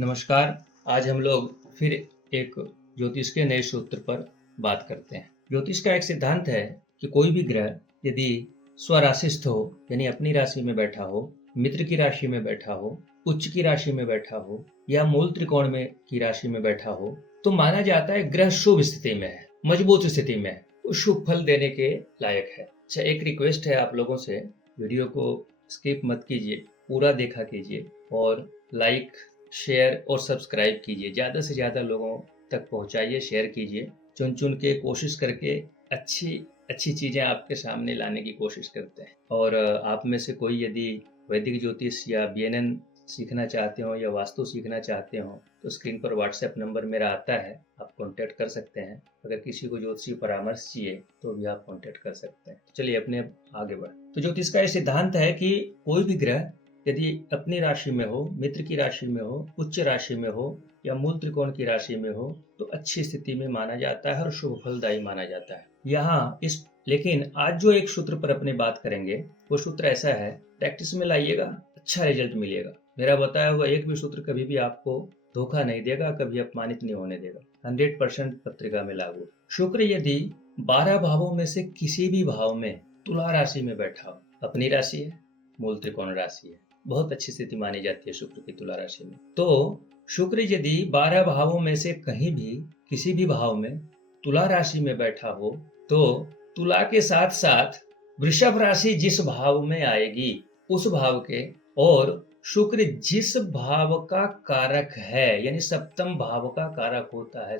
नमस्कार। आज हम लोग फिर एक ज्योतिष के नए सूत्र पर बात करते हैं। ज्योतिष का एक सिद्धांत है कि कोई भी ग्रह यदि स्वराशिस्थ हो यानी अपनी राशि में बैठा हो, मित्र की राशि में बैठा हो, उच्च की राशि में बैठा हो या मूल त्रिकोण में की राशि में बैठा हो, तो माना जाता है ग्रह शुभ स्थिति में है, मजबूत स्थिति में है, वो शुभ फल देने के लायक है। अच्छा, एक रिक्वेस्ट है आप लोगों से, वीडियो को स्किप मत कीजिए, पूरा देखा कीजिए और लाइक, शेयर और सब्सक्राइब कीजिए। ज़्यादा से ज़्यादा लोगों तक पहुंचाइए, शेयर कीजिए। चुन चुन के कोशिश करके अच्छी अच्छी चीज़ें आपके सामने लाने की कोशिश करते हैं। और आप में से कोई यदि वैदिक ज्योतिष या बीएनएन सीखना चाहते हो या वास्तु सीखना चाहते हो तो स्क्रीन पर व्हाट्सएप नंबर मेरा आता है, आप कॉन्टैक्ट कर सकते हैं। अगर किसी को ज्योतिषीय परामर्श चाहिए तो भी आप कॉन्टैक्ट कर सकते हैं। चलिए अपने आगे बढ़। तो ज्योतिष का ये सिद्धांत है कि कोई भी ग्रह यदि अपनी राशि में हो, मित्र की राशि में हो, उच्च राशि में हो या मूल त्रिकोण की राशि में हो तो अच्छी स्थिति में माना जाता है और शुभ फलदायी माना जाता है। लेकिन आज जो एक सूत्र पर अपने बात करेंगे वो सूत्र ऐसा है, प्रैक्टिस में लाइएगा, अच्छा रिजल्ट मिलेगा। मेरा बताया हुआ एक भी सूत्र कभी भी आपको धोखा नहीं देगा, कभी अपमानित नहीं होने देगा। 100% पत्रिका में लागू। शुक्र यदि 12 भावों में से किसी भी भाव में तुला राशि में बैठा हो, अपनी राशि है, मूल त्रिकोण राशि है, बहुत अच्छी स्थिति मानी जाती है शुक्र की तुला राशि में। तो शुक्र यदि 12 भावों में से कहीं भी किसी भी भाव में तुला राशि में बैठा हो तो तुला के साथ साथ वृषभ राशि जिस भाव में आएगी उस भाव के, और शुक्र जिस भाव का कारक है यानी सप्तम भाव का कारक होता है,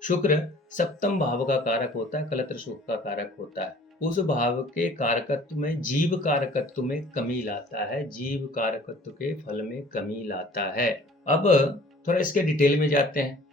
शुक्र सप्तम भाव का कारक होता है, कलत्र सुख का कारक होता है, उस भाव के कारकत्व में जीव कारकत्व में कमी लाता है, जीव कारकत्व के फल में कमी लाता है। अब थोड़ा इसके डिटेल में जाते हैं।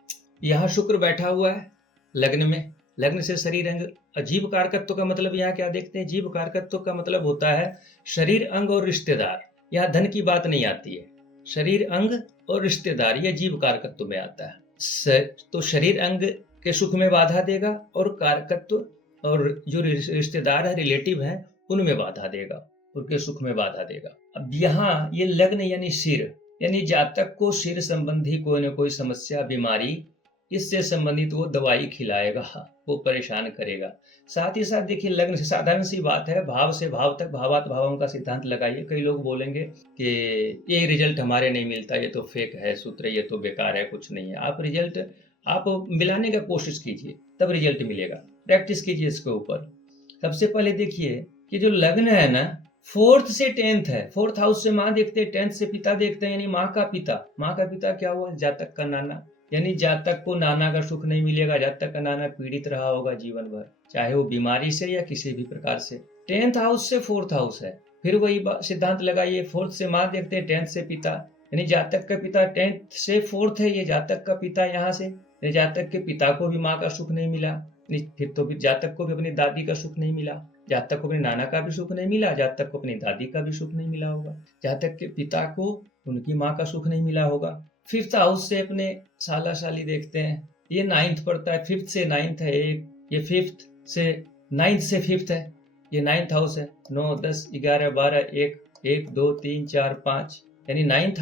यहाँ शुक्र बैठा हुआ है लग्न में, लग्न से शरीर अंग, जीव कारकत्व का मतलब यहाँ क्या देखते हैं, जीव कारकत्व का मतलब होता है शरीर अंग और रिश्तेदार। यहाँ धन की बात नहीं आती है, शरीर अंग और रिश्तेदार यह जीव कारकत्व में आता है। तो शरीर अंग के सुख में बाधा देगा और कारकत्व और जो रिश्तेदार है, रिलेटिव है, उनमें बाधा देगा, उनके सुख में बाधा देगा। अब यहाँ ये लग्न यानी सिर, यानी जातक को सिर संबंधी कोई न कोई समस्या, बीमारी, इससे संबंधित वो दवाई खिलाएगा, वो परेशान करेगा। साथ ही साथ देखिए लग्न से साधारण सी बात है, भाव से भाव तक भावात भावों का सिद्धांत लगाइए। कई लोग बोलेंगे कि ये रिजल्ट हमारे नहीं मिलता, ये तो फेक है सूत्र, ये तो बेकार है, कुछ नहीं है। आप रिजल्ट आप मिलाने का कोशिश कीजिए, तब रिजल्ट मिलेगा। प्रैक्टिस कीजिए इसके ऊपर। सबसे पहले देखिए कि जो लग्न है ना, 4th से 10th है, 4th हाउस से माँ देखते हैं, 10th से पिता देखते हैं, यानी माँ का पिता। माँ का पिता क्या हुआ, जातक का नाना, यानी जातक को नाना का सुख नहीं मिलेगा, जातक का नाना पीड़ित रहा होगा जीवन भर, चाहे वो बीमारी से या किसी भी प्रकार से। 10th हाउस से 4th हाउस है, फिर वही सिद्धांत लगाइए, 4th से माँ देखते हैं, 10th से पिता, यानी जातक का पिता 10th से 4th है, ये जातक का पिता यहाँ से, जातक के पिता को भी माँ का सुख नहीं मिला, फिर तो जातक को भी अपनी दादी का सुख नहीं मिला, जातक को अपने नाना का भी सुख नहीं मिला, जातक को अपनी दादी का भी सुख नहीं मिला होगा, जातक के पिता को उनकी माँ का सुख नहीं मिला होगा। 5th हाउस से अपने साला साली देखते हैं, ये 9th पड़ता है, 5th से 9th है, ये 5th से 9th से 5th है, ये 9th हाउस है। 9, 10, 11, 12, 1, 2, 3, 4, 5, यानी 9th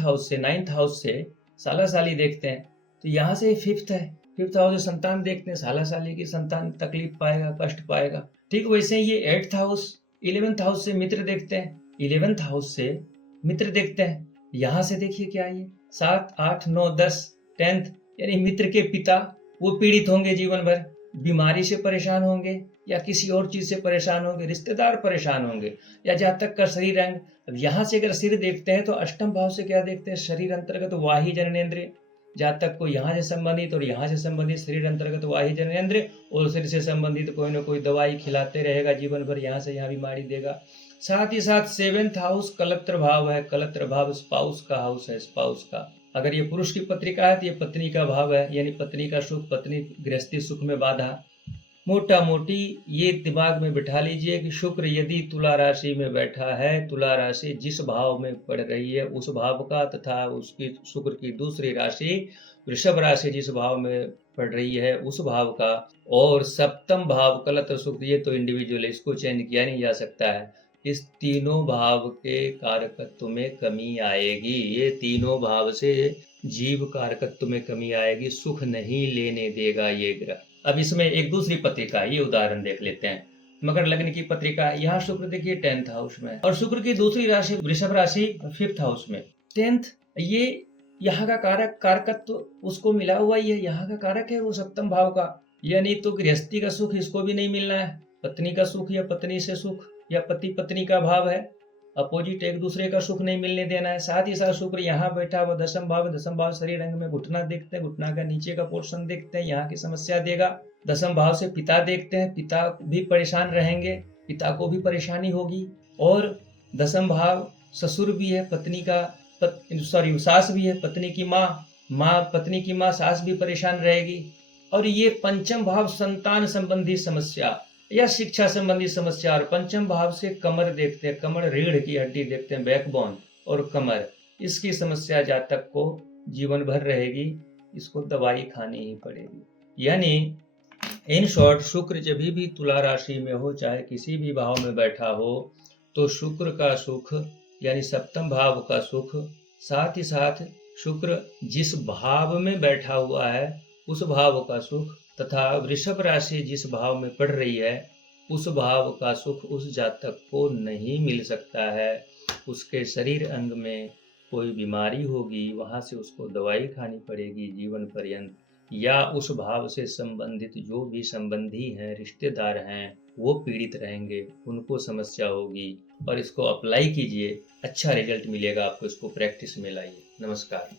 हाउस से साला साली देखते हैं, तो यहाँ से 5th है। 5th हाउस से संतान देखते हैं, साला साली की संतान तकलीफ पाएगा, कष्ट पाएगा। ठीक वैसे ये 8th हाउस, 11th हाउस से मित्र देखते हैं, 11th हाउस से मित्र देखते हैं, यहाँ से देखिए क्या है, 7, 8, 9, 10, 10th, यानी मित्र के पिता वो पीड़ित होंगे जीवन भर, बीमारी से परेशान होंगे या किसी और चीज से परेशान होंगे, रिश्तेदार परेशान होंगे, या जातक का शरीर अंग। अब यहाँ से अगर सिर देखते हैं तो अष्टम भाव से क्या देखते हैं, शरीर अंतर्गत वाही जननेंद्रिय, जातक को यहाँ से संबंधित और यहाँ से संबंधित शरीर अंतर्गत वाही जननेंद्रिय, और शरीर से संबंधित कोई ना कोई दवाई खिलाते रहेगा जीवन भर, यहाँ से यहाँ बीमारी देगा। साथ ही साथ 7th हाउस कलत्र भाव है, कलत्र भाव स्पाउस का हाउस है, स्पाउस का। अगर ये पुरुष की पत्रिका है तो ये पत्नी का भाव है, यानी पत्नी का सुख, पत्नी गृहस्थी सुख में बाधा। मोटा मोटी ये दिमाग में बिठा लीजिए कि शुक्र यदि तुला राशि में बैठा है, तुला राशि जिस भाव में पड़ रही है उस भाव का, तथा उसकी शुक्र की दूसरी राशि वृषभ राशि जिस भाव में पड़ रही है उस भाव का, और सप्तम भाव कलत्र सुख, ये तो इंडिविजुअल, इसको चेंज किया नहीं जा सकता है। इस तीनों भाव के कारकत्व में कमी आएगी। ये तीनों भाव से जीव कारकत्व में कमी आएगी, सुख नहीं लेने देगा ये ग्रह। अब इसमें एक दूसरी पत्रिका, ये उदाहरण देख लेते हैं। मकर लग्न की पत्रिका, यहाँ शुक्र देखिए 10th हाउस में, और शुक्र की दूसरी राशि वृषभ राशि 5th हाउस में। 10th ये यहाँ का कारकत्व उसको मिला हुआ ही है, यहाँ का कारक है वो सप्तम भाव का, यानी तो गृहस्थी का सुख इसको भी नहीं मिलना है, पत्नी का सुख या पत्नी से सुख या पति पत्नी का भाव है, अपोजिट एक दूसरे का सुख नहीं मिलने देना है। साथ ही साथ शुक्र यहाँ बैठा हुआ दशम भाव शरीर अंग में घुटना देखते हैं, घुटना का नीचे का पोर्शन देखते हैं, यहाँ की समस्या देगा। दशम भाव से पिता देखते हैं, पिता भी परेशान रहेंगे, पिता को भी परेशानी होगी। और दशम भाव ससुर भी है, पत्नी का सास भी है, पत्नी की माँ सास भी परेशान रहेगी। और ये पंचम भाव संतान संबंधी समस्या या शिक्षा संबंधी समस्या, और पंचम भाव से कमर देखते हैं, कमर रीढ़ की हड्डी देखते हैं, बैकबोन और कमर, इसकी समस्या जातक को जीवन भर रहेगी, इसको दवाई खानी ही पड़ेगी। यानी इन शॉर्ट शुक्र जब भी तुला राशि में हो, चाहे किसी भी भाव में बैठा हो, तो शुक्र का सुख यानी सप्तम भाव का सुख, साथ ही साथ शुक्र जिस भाव में बैठा हुआ है उस भाव का सुख, तथा वृषभ राशि जिस भाव में पड़ रही है उस भाव का सुख उस जातक को नहीं मिल सकता है। उसके शरीर अंग में कोई बीमारी होगी, वहाँ से उसको दवाई खानी पड़ेगी जीवन पर्यंत, या उस भाव से संबंधित जो भी संबंधी हैं, रिश्तेदार हैं, वो पीड़ित रहेंगे, उनको समस्या होगी। और इसको अप्लाई कीजिए, अच्छा रिजल्ट मिलेगा आपको, इसको प्रैक्टिस में लाइए। नमस्कार।